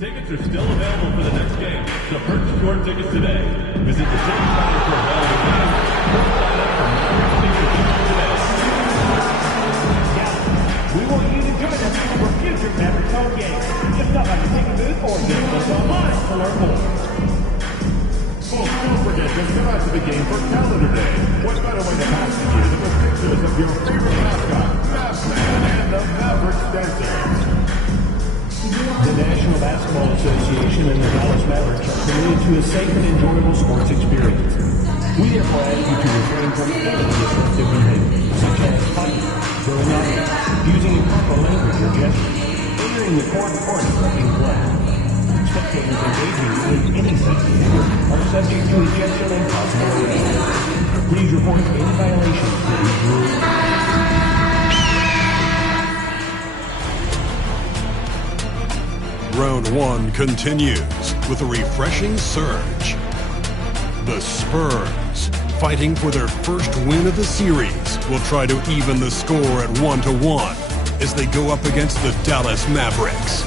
Tickets are still available for the next game, so purchase your tickets today. Visit the ticket counter for available games or sign up for Mavericks tickets today. We want you to join us for future Mavericks home games. Just stop by the ticket booth or visit us online to learn more. Folks, don't forget to come out to the game for Calendar Day. What better way to pass the year than with pictures of your favorite mascot, Mavsman, and the Mavericks dancers. The National Basketball Association and the Dallas Mavericks are committed to a safe and enjoyable sports experience. We therefore ask you to refrain from any disruptive behavior, such as fighting, throwing objects, using improper language or gestures, entering the court or interrupting play. Spectators engaging in any such behavior are subject to ejection and possible arrest. Please report any violations to these rules. Round one continues with a refreshing surge. The Spurs, fighting for their first win of the series, will try to even the score at 1-1 as they go up against the Dallas Mavericks.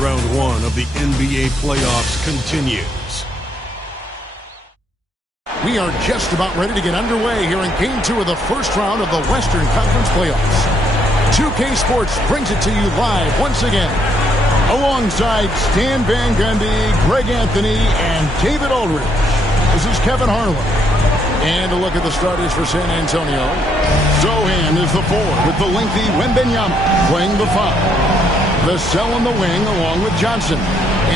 Round one of the NBA playoffs continues. We are just about ready to get underway here in Game 2 of the first round of the Western Conference playoffs. 2K Sports brings it to you live once again, alongside Stan Van Gundy, Greg Anthony, and David Aldridge. This is Kevin Harlan. And a look at the starters for San Antonio. Zohan is the 4 with the lengthy Wembanyama playing the 5. The Cell on the wing along with Johnson.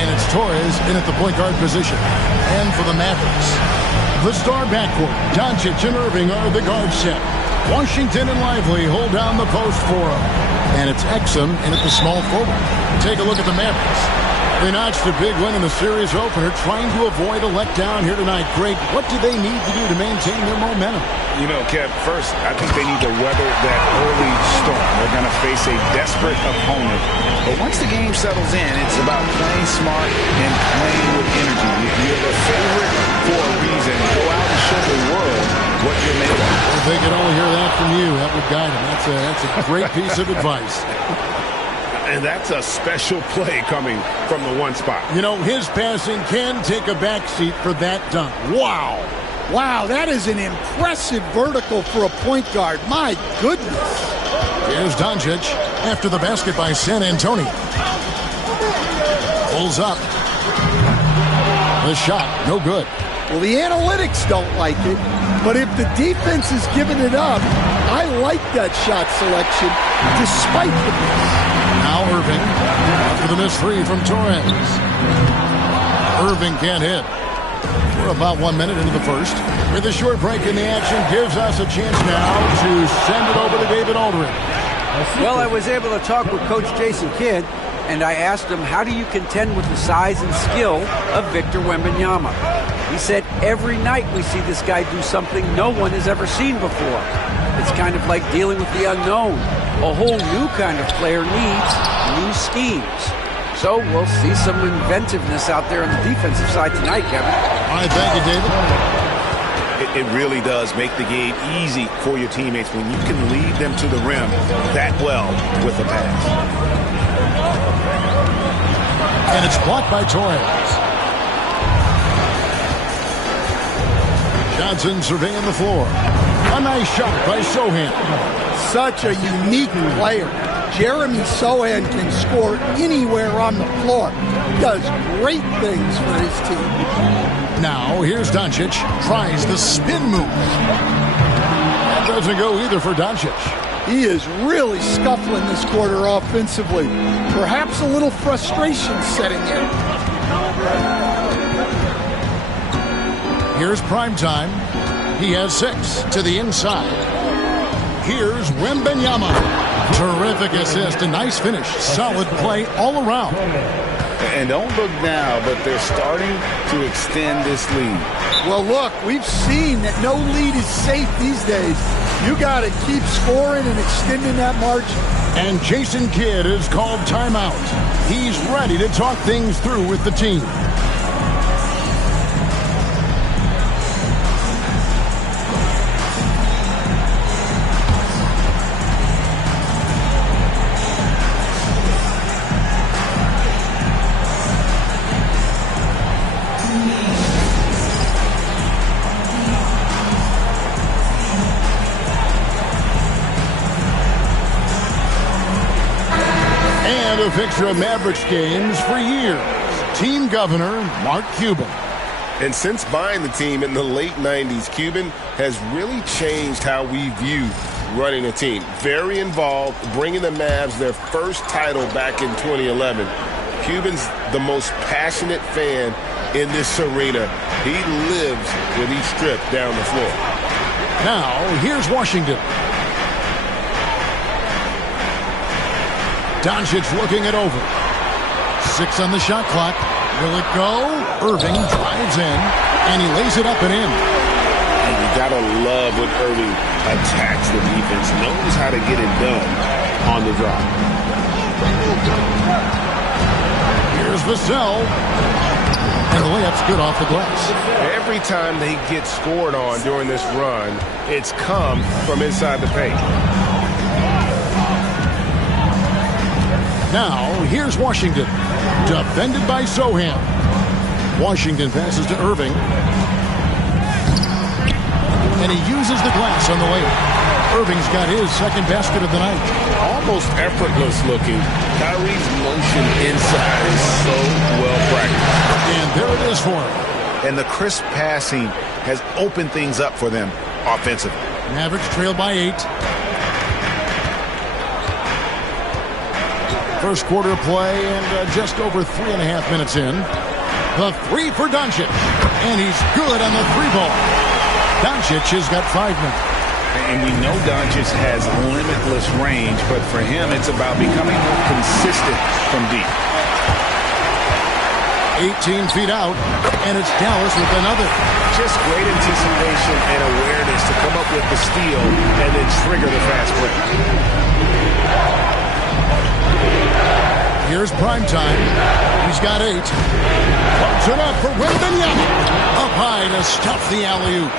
And it's Torres in at the point guard position. And for the Mavericks, the star backcourt, Doncic and Irving are the guard set. Washington and Lively hold down the post for him. And it's Exum in at the small forward. Take a look at the Mavericks. They notched a big win in the series opener, trying to avoid a letdown here tonight. Greg, what do they need to do to maintain their momentum? You know, Kev, first, I think they need to weather that early storm. They're going to face a desperate opponent. But once the game settles in, it's about playing smart and playing with energy. You're the favorite for a reason. Go out and show the world what you're made of. If they could only hear that from you, that would guide them. That's a great piece of advice. And that's a special play coming from the one spot. You know, his passing can take a backseat for that dunk. Wow. Wow, that is an impressive vertical for a point guard. My goodness. Here's Doncic after the basket by San Antonio. Pulls up. The shot, no good. Well, the analytics don't like it, but if the defense is giving it up, I like that shot selection despite the miss. Now Irving after the missed three from Torres. Irving can't hit. We're about 1 minute into the first. With a short break in the action, gives us a chance now to send it over to David Aldridge. Well, I was able to talk with Coach Jason Kidd, and I asked him, how do you contend with the size and skill of Victor Wembanyama? He said, every night we see this guy do something no one has ever seen before. It's kind of like dealing with the unknown. A whole new kind of player needs new schemes. So we'll see some inventiveness out there on the defensive side tonight, Kevin. All right, thank you, David. It really does make the game easy for your teammates when you can lead them to the rim that well with a pass. And it's blocked by Torres. Johnson surveying the floor. A nice shot by Sohan. Such a unique player. Jeremy Sohan can score anywhere on the floor. Does great things for his team. Now, here's Doncic. Tries the spin move. That doesn't go either for Doncic. He is really scuffling this quarter offensively. Perhaps a little frustration setting in. Here's Primetime. He has 6 to the inside. Here's Wembanyama. Terrific assist, a nice finish. Solid play all around. And don't look now, but they're starting to extend this lead. Well, look, we've seen that no lead is safe these days. You got to keep scoring and extending that margin. And Jason Kidd is called timeout. He's ready to talk things through with the team. fixture of Mavericks games for years. Team governor, Mark Cuban. And since buying the team in the late 90s, Cuban has really changed how we view running a team. Very involved, bringing the Mavs their first title back in 2011. Cuban's the most passionate fan in this arena. He lives with each strip down the floor. Now, here's Washington. Doncic looking it over. 6 on the shot clock. Will it go? Irving drives in, and he lays it up and in. And you gotta love when Irving attacks the defense, knows how to get it done on the drop. Here's Vassell, and the layup's good off the glass. Every time they get scored on during this run, it's come from inside the paint. Now, here's Washington, defended by Sohan. Washington passes to Irving. And he uses the glass on the layup. Irving's got his second basket of the night. Almost effortless looking. Kyrie's motion inside is so well practiced. And there it is for him. And the crisp passing has opened things up for them offensively. Mavericks trail by 8. First quarter of play and just over 3.5 minutes in. The 3 for Doncic. And he's good on the 3-ball. Doncic has got 5 now. And we know Doncic has limitless range, but for him it's about becoming more consistent from deep. 18 feet out, and it's Dallas with another. Just great anticipation and awareness to come up with the steal and then trigger the fast break. Here's Primetime. He's got 8. Puts it up for Wembanyama. Up high to stuff the alley-oop.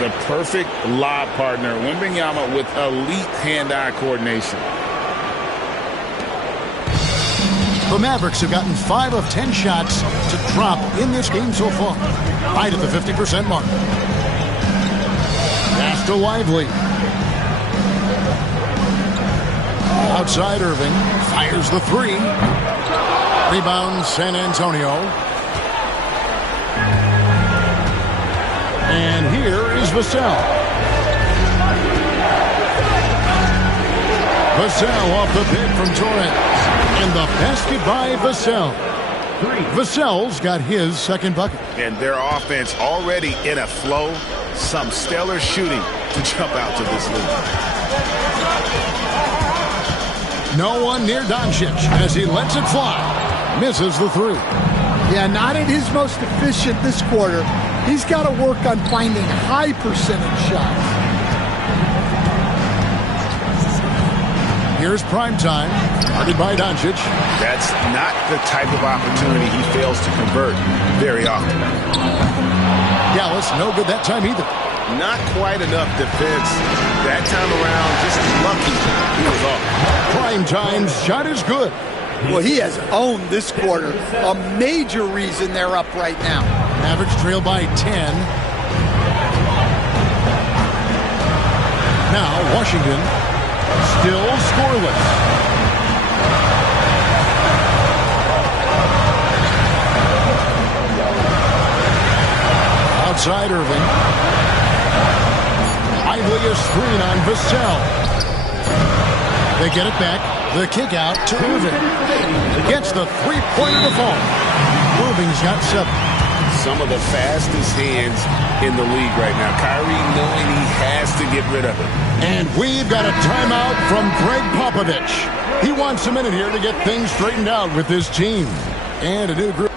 The perfect lob partner, Wembanyama, with elite hand-eye coordination. The Mavericks have gotten 5 of 10 shots to drop in this game so far. Right at the 50% mark. Pass to Lively. Outside Irving. Fires the 3. Rebound San Antonio. And here is Vassell. Vassell off the pick from Torrens. And the basket by Vassell. Vassell's got his second bucket. And their offense already in a flow. Some stellar shooting to jump out to this lead. No one near Doncic as he lets it fly. Misses the 3. Yeah, not at his most efficient this quarter. He's got to work on finding high percentage shots. Here's Primetime, guarded by Doncic. That's not the type of opportunity he fails to convert very often. Dallas, no good that time either. Not quite enough defense. That time around, just lucky he was off. Primetime's shot is good. Well, he has owned this quarter. A major reason they're up right now. Mavericks trail by 10. Now Washington still scoreless. Outside Irving. Lively is screen on Vassell. They get it back. The kick out to Irving. Gets the three-pointer to fall. Irving's got 7. Some of the fastest hands in the league right now. Kyrie knowing he has to get rid of it. And we've got a timeout from Greg Popovich. He wants a minute here to get things straightened out with his team. And a new group.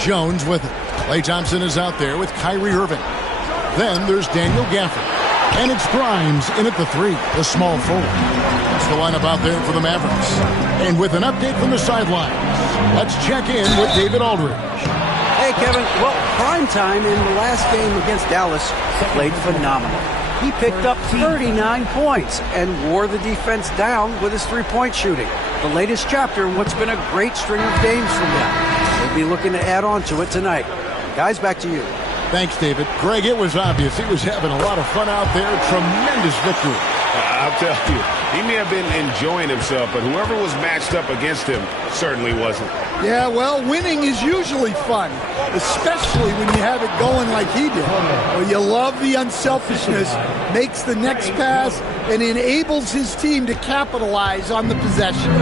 Jones with it. Klay Thompson is out there with Kyrie Irving. Then there's Daniel Gafford. And it's Grimes in at the 3, the small forward. That's the lineup out there for the Mavericks. And with an update from the sidelines, let's check in with David Aldridge. Hey, Kevin. Well, Primetime in the last game against Dallas played phenomenal. He picked up 39 points and wore the defense down with his three-point shooting. The latest chapter in what's been a great string of games from them. They'll be looking to add on to it tonight. Guys, back to you. Thanks, David. Greg, it was obvious he was having a lot of fun out there. Tremendous victory. I'll tell you, he may have been enjoying himself, but whoever was matched up against him certainly wasn't. Yeah, well, winning is usually fun, especially when you have it going like he did. Well, you love the unselfishness, makes the next pass, and enables his team to capitalize on the possession.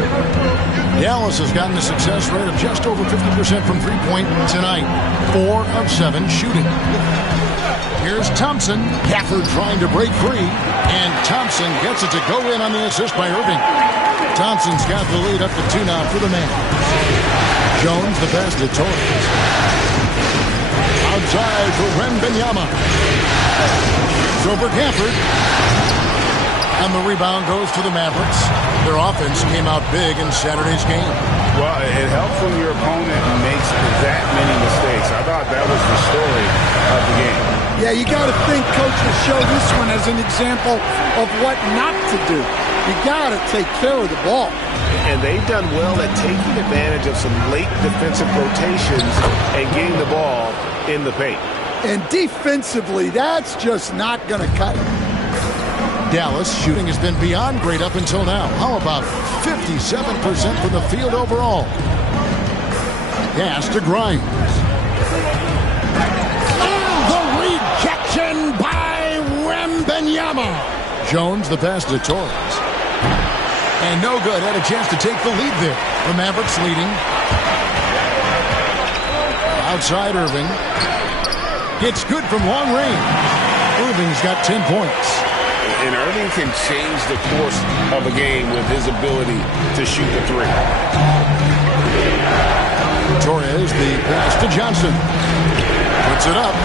Dallas has gotten a success rate of just over 50% from three-point tonight. 4 of 7 shooting. Here's Thompson. Gafford trying to break free, and Thompson gets it to go in on the assist by Irving. Thompson's got the lead up to 2 now for the man. Jones the pass to Torres. Outside for Wembanyama. Over Gafford. And the rebound goes to the Mavericks. Their offense came out big in Saturday's game. Well, it helps when your opponent makes that many mistakes. I thought that was the story of the game. Yeah, you got to think Coach will show this one as an example of what not to do. You got to take care of the ball. And they've done well at taking advantage of some late defensive rotations and getting the ball in the paint. And defensively, that's just not going to cut it. Dallas shooting has been beyond great up until now. How about 57% from the field overall? Pass to Grimes. The rejection by Wembanyama. Jones the pass to Torres. And no good. Had a chance to take the lead there. The Mavericks leading. Outside Irving. It's good from long range. Irving's got 10 points. And Irving can change the course of a game with his ability to shoot the three. Torres, the pass to Johnson. Puts it up.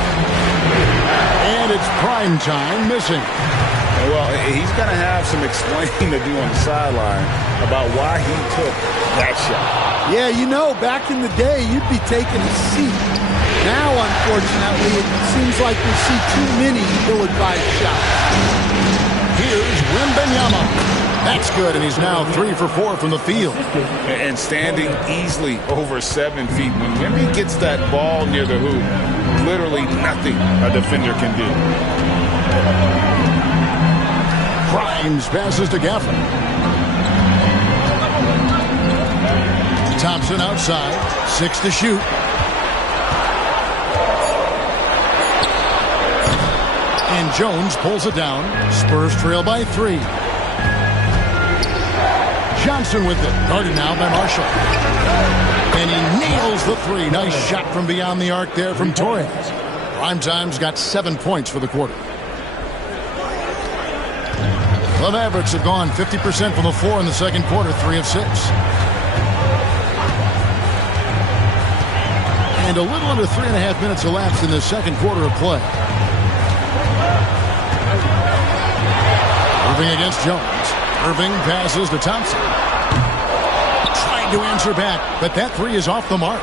And it's prime time missing. Well, he's going to have some explaining to do on the sideline about why he took that shot. Yeah, you know, back in the day, you'd be taking a seat. Now, unfortunately, it seems like we see too many ill-advised shots. Here's Wembanyama. That's good, and he's now 3 for 4 from the field. And standing easily over 7 feet. When Wemby gets that ball near the hoop, literally nothing a defender can do. Grimes passes to Gafford. Thompson outside. 6 to shoot. And Jones pulls it down. Spurs trail by 3. Johnson with it. Guarded now by Marshall. And he nails the 3. Nice shot from beyond the arc there from Torres. Primetime's got 7 points for the quarter. The Mavericks have gone 50% from the floor in the second quarter. 3 of 6. And a little under 3.5 minutes elapsed in the second quarter of play. Irving against Jones. Irving passes to Thompson. Trying to answer back, but that 3 is off the mark.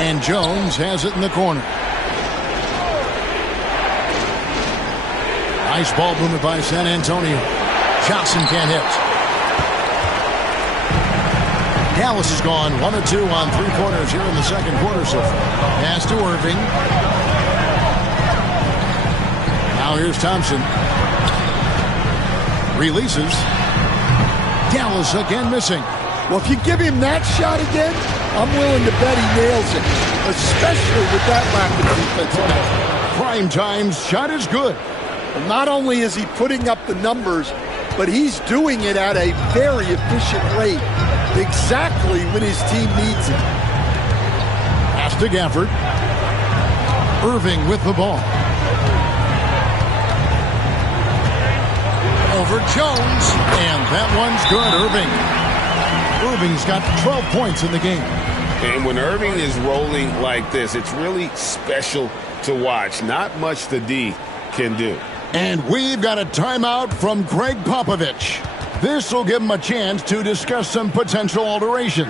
And Jones has it in the corner. Nice ball movement by San Antonio. Johnson can't hit. Dallas has gone 1 of 2 on 3 quarters here in the second quarter so far. Pass to Irving. Now here's Thompson. Releases. Dallas again missing. Well, if you give him that shot again, I'm willing to bet he nails it, especially with that lack of defensive effort. Prime time's shot is good. Well, not only is he putting up the numbers, but he's doing it at a very efficient rate, exactly when his team needs it. Pass to Gafford. Irving with the ball. Over Jones, and that one's good. Irving's got 12 points in the game. And when Irving is rolling like this, it's really special to watch. Not much the D can do. And we've got a timeout from Greg Popovich. This will give him a chance to discuss some potential alterations.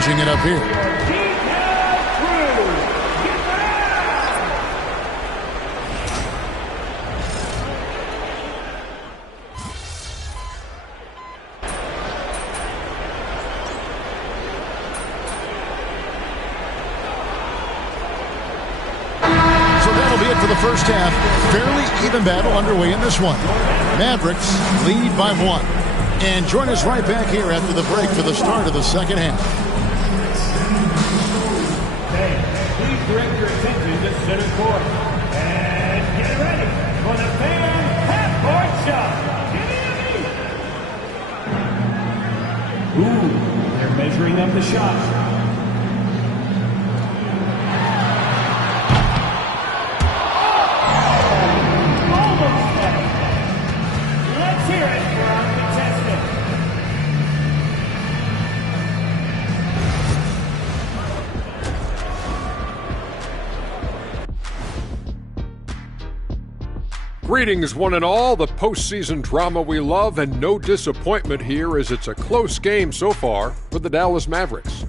changing it up here. For the first half, fairly even battle underway in this one. Mavericks lead by 1. And join us right back here after the break for the start of the second half. Hey, please direct your attention to center court. And get ready for the fan half-court shot. Ooh, they're measuring up the shot. Greetings, one and all. The postseason drama we love, and no disappointment here as it's a close game so far for the Dallas Mavericks.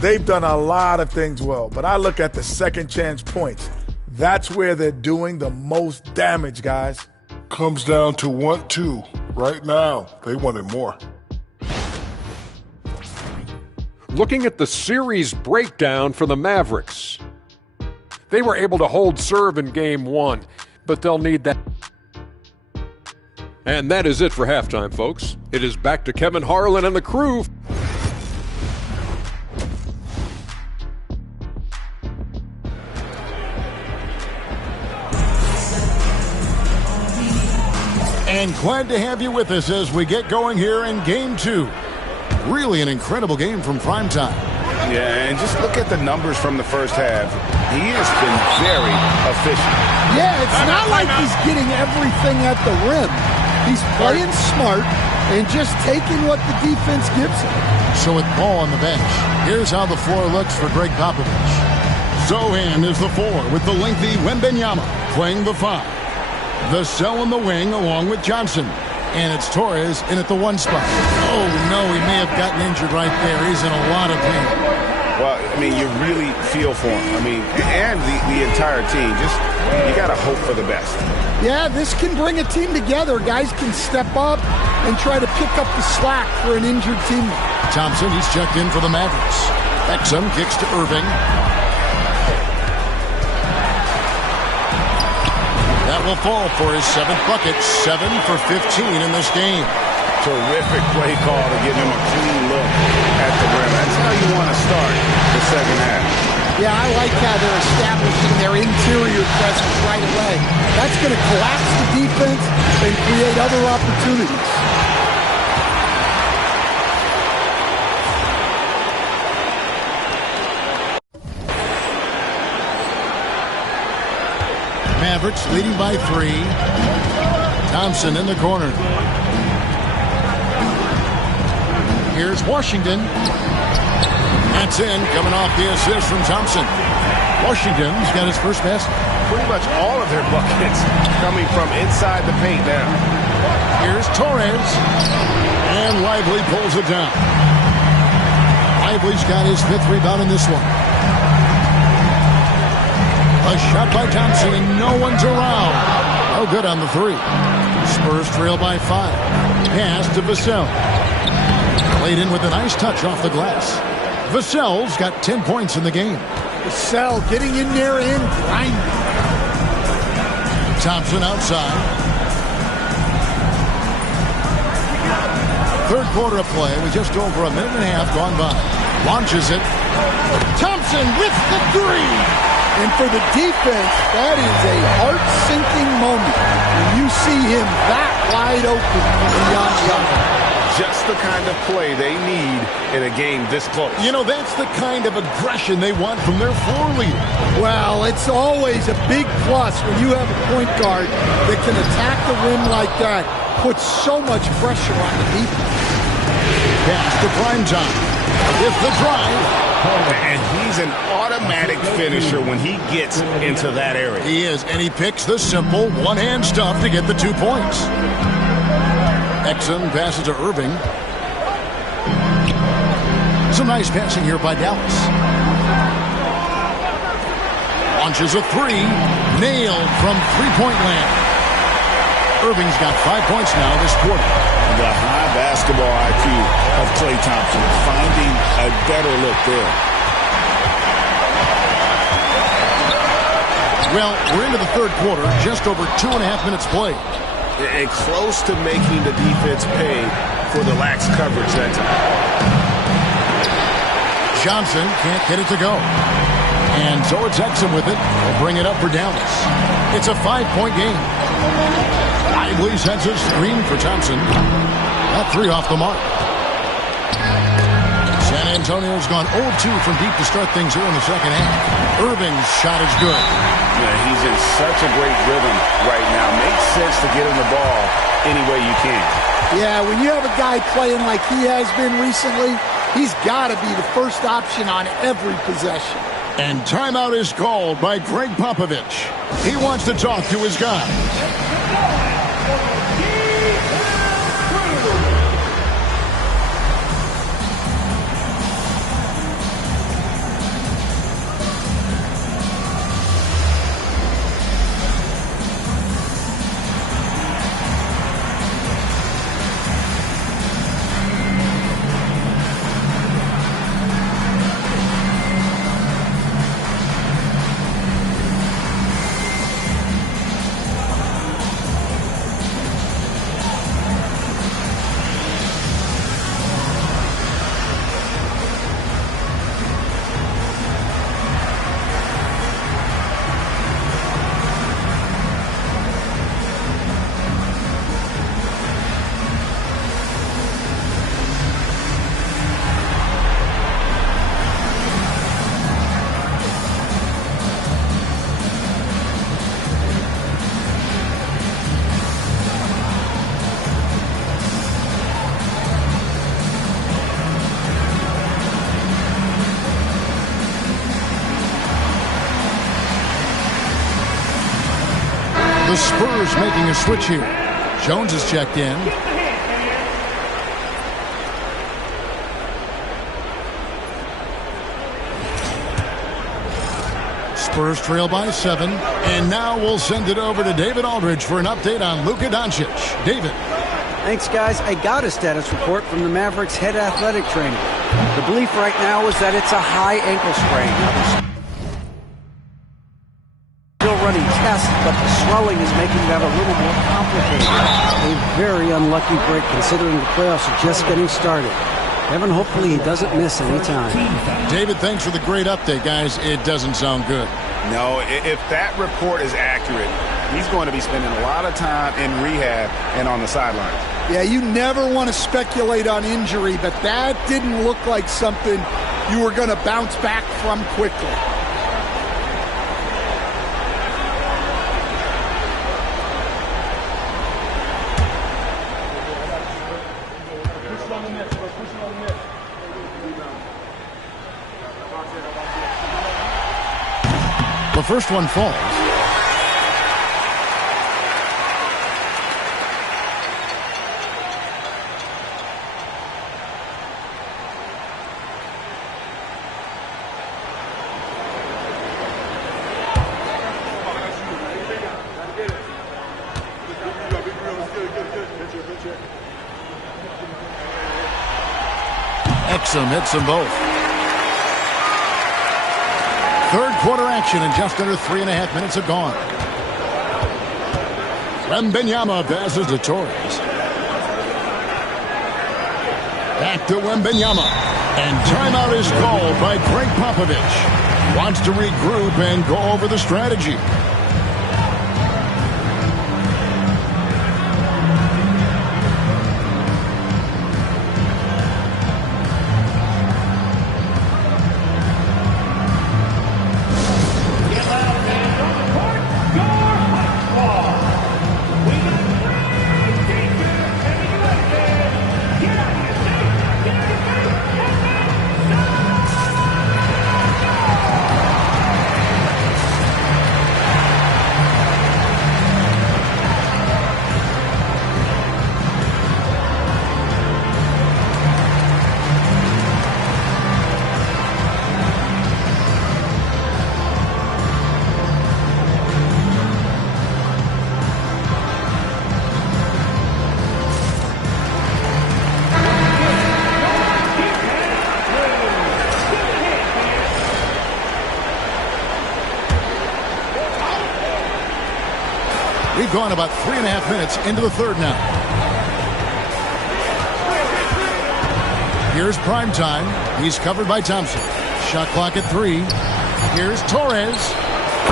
They've done a lot of things well, but I look at the second chance points. That's where they're doing the most damage, guys. Comes down to 1-2. Right now, they wanted more. Looking at the series breakdown for the Mavericks. They were able to hold serve in Game 1, but they'll need that. And that is it for halftime, folks. It is back to Kevin Harlan and the crew. And glad to have you with us as we get going here in Game 2. Really an incredible game from primetime. Yeah, and just look at the numbers from the first half. He has been very efficient. Yeah, it's not like he's getting everything at the rim. He's playing smart and just taking what the defense gives him. So with Paul on the bench, here's how the floor looks for Greg Popovich. Sochan is the 4 with the lengthy Wembanyama playing the 5. Vassell in the wing along with Johnson. And it's Torres in at the 1 spot. Oh, no, he may have gotten injured right there. He's in a lot of pain. Well, I mean, you really feel for him. I mean, and the entire team. Just, you got to hope for the best. Yeah, this can bring a team together. Guys can step up and try to pick up the slack for an injured teammate. Thompson, he's checked in for the Mavericks. Exum kicks to Irving. That will fall for his 7th bucket, 7 for 15 in this game. Terrific play call to give him a clean look at the rim. That's how you want to start the second half. Yeah, I like how they're establishing their interior presence right away. That's going to collapse the defense and create other opportunities. Mavericks leading by 3. Thompson in the corner. Here's Washington. That's in, coming off the assist from Thompson. Washington's got his first basket. Pretty much all of their buckets coming from inside the paint now. Here's Torres. And Lively pulls it down. Lively's got his 5th rebound in this one. A shot by Thompson, and no one's around. No good on the 3. Spurs trail by 5. Pass to Vassell. Played in with a nice touch off the glass. Vassell's got 10 points in the game. Vassell getting in there and grinding. Thompson outside. 3rd quarter of play with just over a minute and a half gone by. Launches it. Thompson with the 3. And for the defense, that is a heart-sinking moment when you see him that wide open beyond the arc. Just the kind of play they need in a game this close. You know, that's the kind of aggression they want from their floor leader. Well, it's always a big plus when you have a point guard that can attack the rim like that. Puts so much pressure on the defense. Pass to Primetime. With the drive. And he's an automatic finisher when he gets into that area. He is, and he picks the simple one-hand stuff to get the 2 points. Exum passes to Irving. Some nice passing here by Dallas. Launches a three. Nailed from three-point land. Irving's got 5 points now this quarter. The high basketball IQ of Klay Thompson, finding a better look there. Well, we're into the third quarter, just over 2.5 minutes played. And close to making the defense pay for the lax coverage that time. Johnson can't get it to go. And so it's Exum with it. They'll bring it up for Dallas. It's a 5-point game. Lively sends a screen for Thompson. That three off the mark. San Antonio's gone 0-2 from deep to start things here in the second half. Irving's shot is good. Yeah, he's in such a great rhythm right now. Makes sense to get him the ball any way you can. Yeah, when you have a guy playing like he has been recently, he's got to be the first option on every possession. And timeout is called by Greg Popovich. He wants to talk to his guys. The Spurs making a switch here. Jones is checked in. Spurs trail by 7. And now we'll send it over to David Aldridge for an update on Luka Doncic. David. Thanks, guys. I got a status report from the Mavericks head athletic trainer. The belief right now is that it's a high ankle sprain. Still running tests, but the swelling is making that a little more complicated. A very unlucky break considering the playoffs are just getting started. Evan, hopefully he doesn't miss any time. David, thanks for the great update, guys. It doesn't sound good. No, if that report is accurate, he's going to be spending a lot of time in rehab and on the sidelines. Yeah, you never want to speculate on injury, but that didn't look like something you were going to bounce back from quickly. The first one falls. Exum hits them both. Third quarter action and just under 3.5 minutes have gone. Wembanyama passes to Torres. Back to Wembanyama. And timeout is called by Greg Popovich. Wants to regroup and go over the strategy. gone about 3.5 minutes into the third now. Here's prime time. He's covered by Thompson. Shot clock at 3. Here's Torres.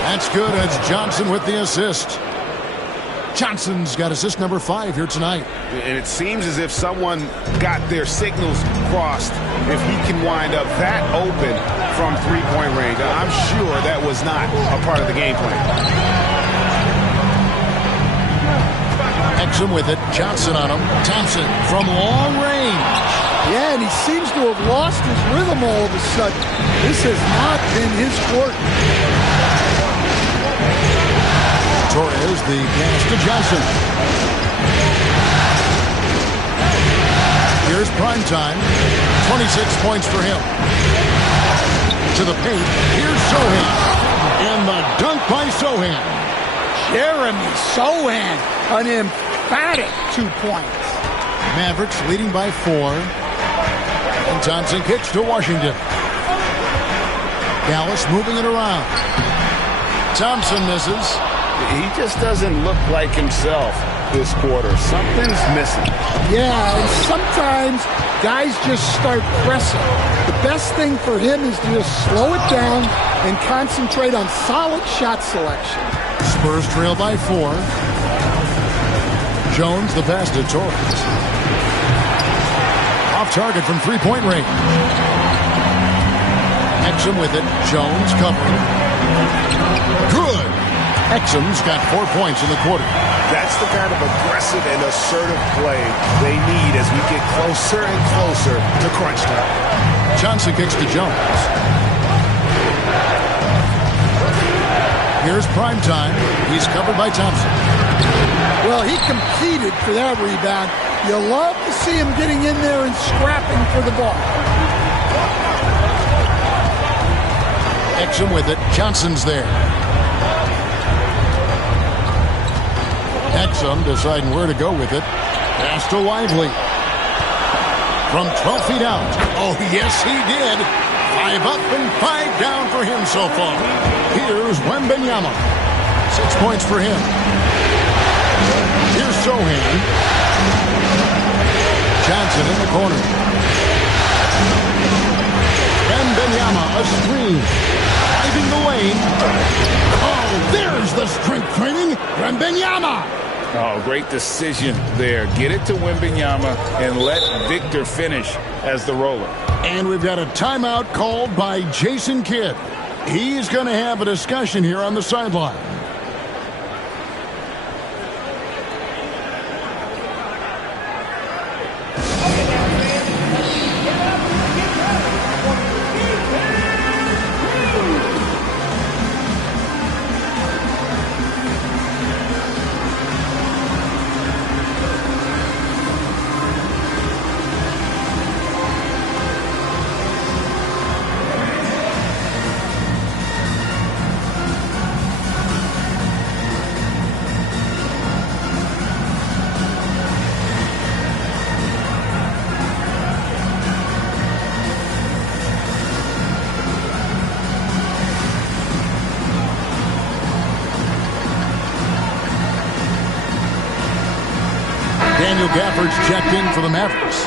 That's good. It's Johnson with the assist. Johnson's got assist number 5 here tonight. And it seems as if someone got their signals crossed if he can wind up that open from three-point range. I'm sure that was not a part of the game plan. Exum with it. Johnson on him. Thompson from long range. Yeah, and he seems to have lost his rhythm all of a sudden. This has not been his court. Torres, the pass to Johnson. Here's prime time. 26 points for him. To the paint. Here's Sohan. And the dunk by Sohan. Jeremy Sohan, an emphatic 2 points. Mavericks leading by 4. And Thompson kicks to Washington. Dallas moving it around. Thompson misses. He just doesn't look like himself this quarter. Something's missing. Yeah, and sometimes guys just start pressing. The best thing for him is to just slow it down and concentrate on solid shot selection. Spurs trail by 4. Jones the pass to Torres. Off target from three-point range. Exum with it. Jones covering. Good. Exum's got 4 points in the quarter. That's the kind of aggressive and assertive play they need as we get closer and closer to crunch time. Johnson kicks to Jones. Here's prime time. He's covered by Thompson. Well, he competed for that rebound. You love to see him getting in there and scrapping for the ball. Exum with it. Johnson's there. Exum deciding where to go with it. Pass to Lively. From 12 feet out. Oh, yes, he did. 5 up and 5 down for him so far. Here's Wembanyama. 6 points for him. Here's Sohan. Johnson in the corner. Wembanyama, a screen. Driving the lane. Oh, there's the strength training. Wembanyama. Oh, great decision there. Get it to Wembanyama and let Victor finish as the roller. And we've got a timeout called by Jason Kidd. He's going to have a discussion here on the sideline. Daniel Gafford's checked in for the Mavericks.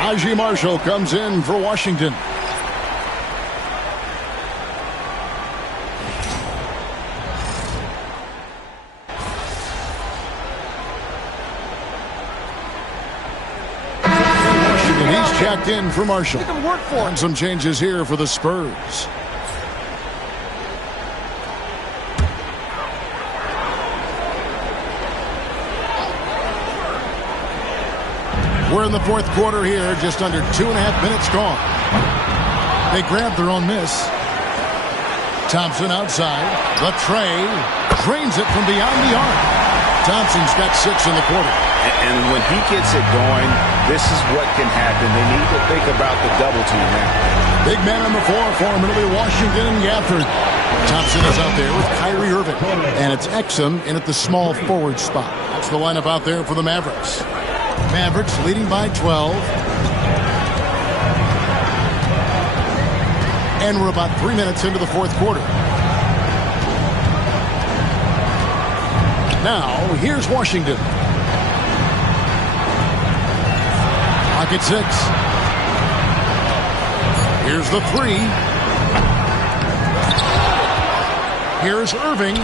Najee Marshall comes in for Washington. Washington, he's checked in for Marshall. And some changes here for the Spurs. We're in the fourth quarter here, just under 2.5 minutes gone. They grab their own miss. Thompson outside. The tray drains it from beyond the arc. Thompson's got 6 in the quarter. And when he gets it going, this is what can happen. They need to think about the double team now. Big man on the floor for him. It'll be Washington and Gafford. Thompson is out there with Kyrie Irving. And it's Exum in at the small forward spot. That's the lineup out there for the Mavericks. Mavericks leading by 12. And we're about 3 minutes into the fourth quarter. Now, here's Washington. Clock at 6. Here's the 3. Here's Irving.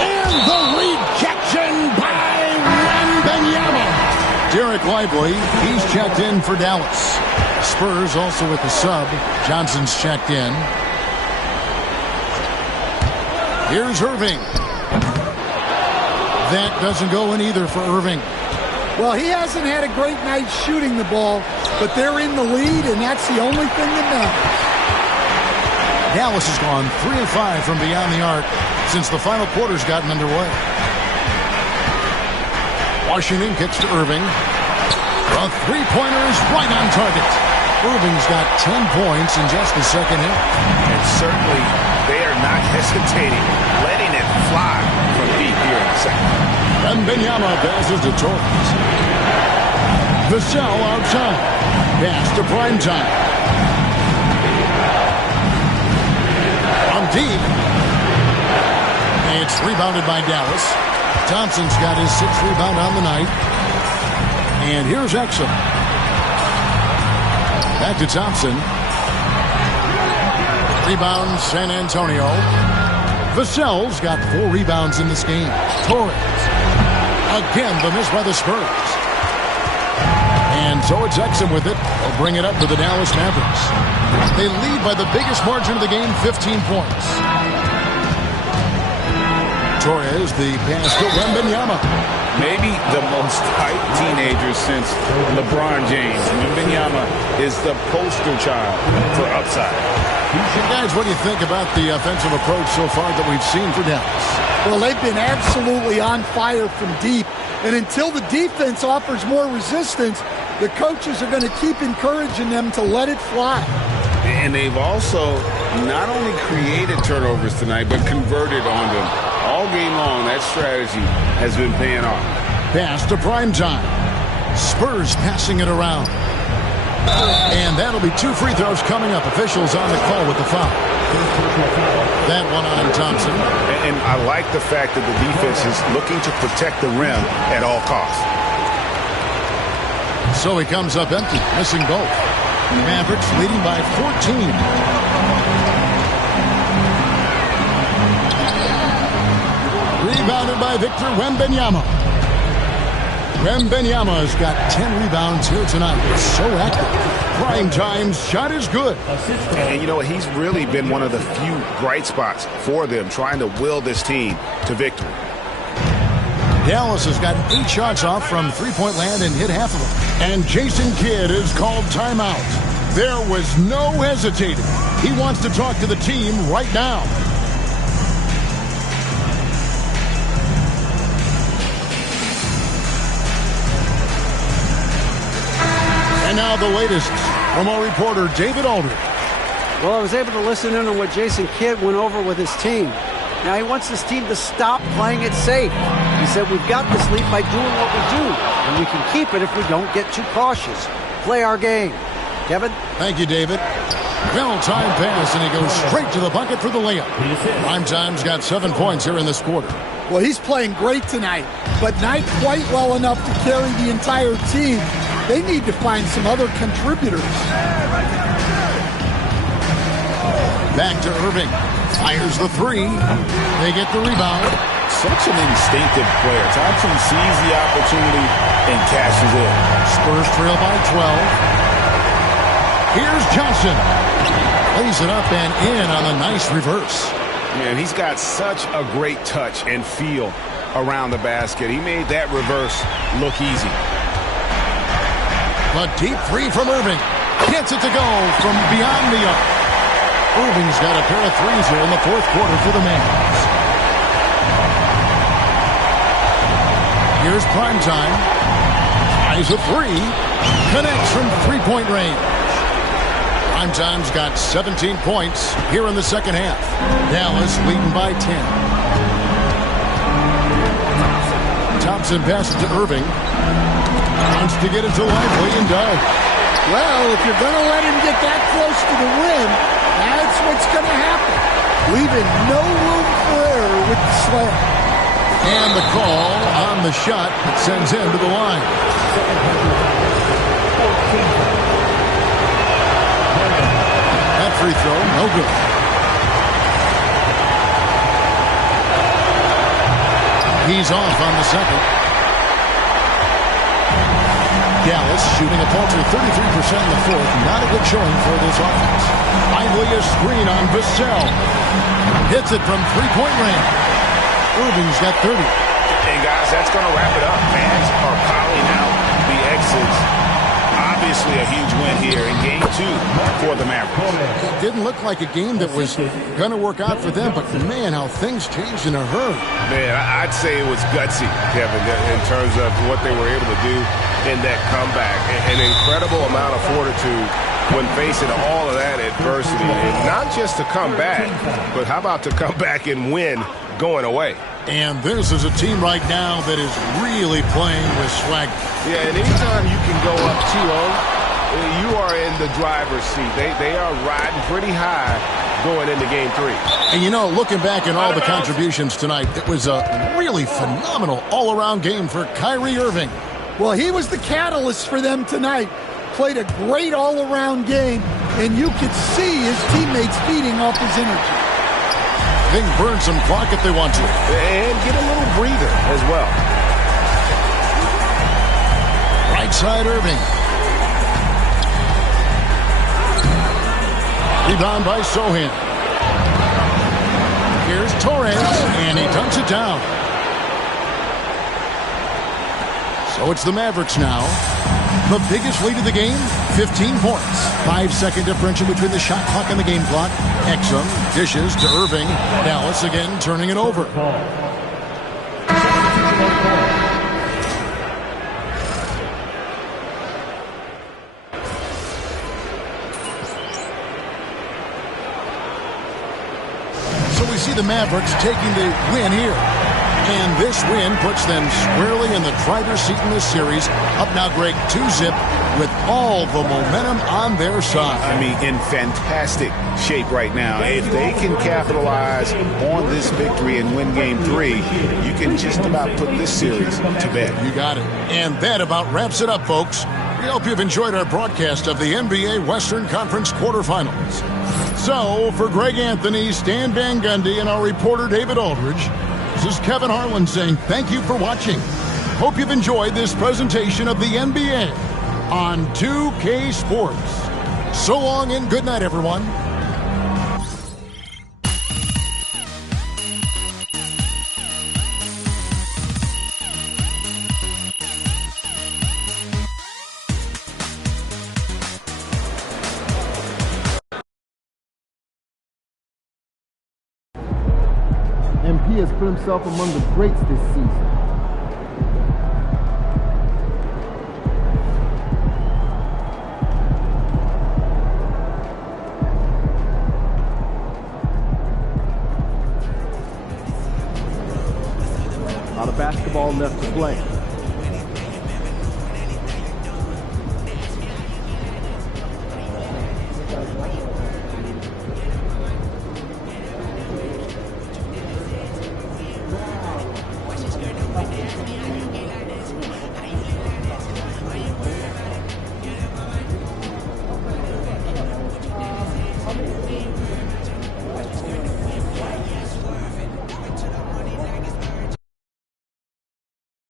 And the rejection by Wembanyama. Derek Lively, he's checked in for Dallas. Spurs also with the sub. Johnson's checked in. Here's Irving. That doesn't go in either for Irving. Well, he hasn't had a great night shooting the ball, but they're in the lead, and that's the only thing that matters. Dallas has gone 3 of 5 from beyond the arc since the final quarter's gotten underway. Washington kicks to Irving. The three-pointer is right on target. Irving's got 10 points in just the second half. And certainly they are not hesitating, letting it fly from deep here in the second. Wembanyama passes to Torres. Vassell outside. Pass to Primetime. On deep. It's rebounded by Dallas. Thompson's got his 6th rebound on the night. And here's Exum. Back to Thompson. Rebound San Antonio. Vassell's got 4 rebounds in this game. Torres. Again, the miss by the Spurs. And so it's Exum with it. They'll bring it up to the Dallas Mavericks. They lead by the biggest margin of the game, 15 points. Torres, the pass to Wembanyama. Maybe the most hyped teenager since LeBron James. Wembanyama is the poster child for upside. Guys, what do you think about the offensive approach so far that we've seen for Dallas? Well, they've been absolutely on fire from deep. And until the defense offers more resistance, the coaches are going to keep encouraging them to let it fly. And they've also not only created turnovers tonight, but converted on them. All game long, that strategy has been paying off. Pass to Primetime. Spurs passing it around. And that'll be 2 free throws coming up. Officials on the call with the foul. That one on Thompson. And I like the fact that the defense is looking to protect the rim at all costs. So he comes up empty, missing both. Mavericks leading by 14. Rebounded by Victor Wembanyama. Wembanyama's got 10 rebounds here tonight. So active. Primetime's shot is good. And you know what? He's really been one of the few bright spots for them, trying to will this team to victory. Dallas has got 8 shots off from three-point land and hit half of them. And Jason Kidd is called timeout. There was no hesitating. He wants to talk to the team right now. And now the latest from our reporter, David Aldridge. Well, I was able to listen in on what Jason Kidd went over with his team. Now he wants his team to stop playing it safe. He said, we've got this lead by doing what we do, and we can keep it if we don't get too cautious. Play our game. Kevin? Thank you, David. Well-timed pass, and he goes straight to the bucket for the layup. Primetime's got 7 points here in this quarter. Well, he's playing great tonight, but not quite well enough to carry the entire team. They need to find some other contributors. Back to Irving. Fires the 3. They get the rebound. Such an instinctive player. Thompson sees the opportunity and cashes in. Spurs trail by 12. Here's Johnson. Lays it up and in on a nice reverse. Man, he's got such a great touch and feel around the basket. He made that reverse look easy. A deep 3 from Irving. Gets it to go from beyond the arc. Irving's got a pair of threes here in the fourth quarter for the Mavs. Here's Primetime. Tries a 3. Connects from three-point range. Primetime's got 17 points here in the second half. Dallas leading by 10. Thompson passes to Irving. Wants to get it to Lively and does. Well, if you're going to let him get that close to the rim, that's what's going to happen. Leaving no room for error with the slam. And the call on the shot that sends him to the line. That free throw, no good. He's off on the second. Dallas shooting a paltry 33% in the fourth. Not a good showing for this offense. Finally a screen on Vassell. Hits it from three-point range. Irving's got 30. And guys, that's going to wrap it up. Fans are piling out the exits. Obviously a huge win here in game 2 for the Mavericks. It didn't look like a game that was going to work out for them, but man, how things changed in a hurry. Man, I'd say it was gutsy, Kevin, in terms of what they were able to do in that comeback. An incredible amount of fortitude when facing all of that adversity. And not just to come back, but how about to come back and win going away? And this is a team right now that is really playing with swag. Yeah, and anytime you can go up 2-0, you are in the driver's seat. They are riding pretty high going into game 3. And you know, looking back at all the contributions tonight, it was a really phenomenal all-around game for Kyrie Irving. Well, he was the catalyst for them tonight. Played a great all-around game, and you could see his teammates feeding off his energy. They can burn some clock if they want to. And get a little breather as well. Right side Irving. Rebound by Sohan. Here's Torres, and he dunks it down. So it's the Mavericks now. The biggest lead of the game, 15 points. 5-second differential between the shot clock and the game clock. Exum dishes to Irving. Dallas again turning it over. So we see the Mavericks taking the win here. And this win puts them squarely in the driver's seat in this series. Up now, Greg, 2-zip with all the momentum on their side. I mean, in fantastic shape right now. If they can capitalize on this victory and win game 3, you can just about put this series to bed. You got it. And that about wraps it up, folks. We hope you've enjoyed our broadcast of the NBA Western Conference quarterfinals. So, for Greg Anthony, Stan Van Gundy, and our reporter David Aldridge, this is Kevin Harlan saying thank you for watching. Hope you've enjoyed this presentation of the NBA on 2K Sports. So long and good night, everyone. MP has put himself among the greats this season. A lot of basketball left to play.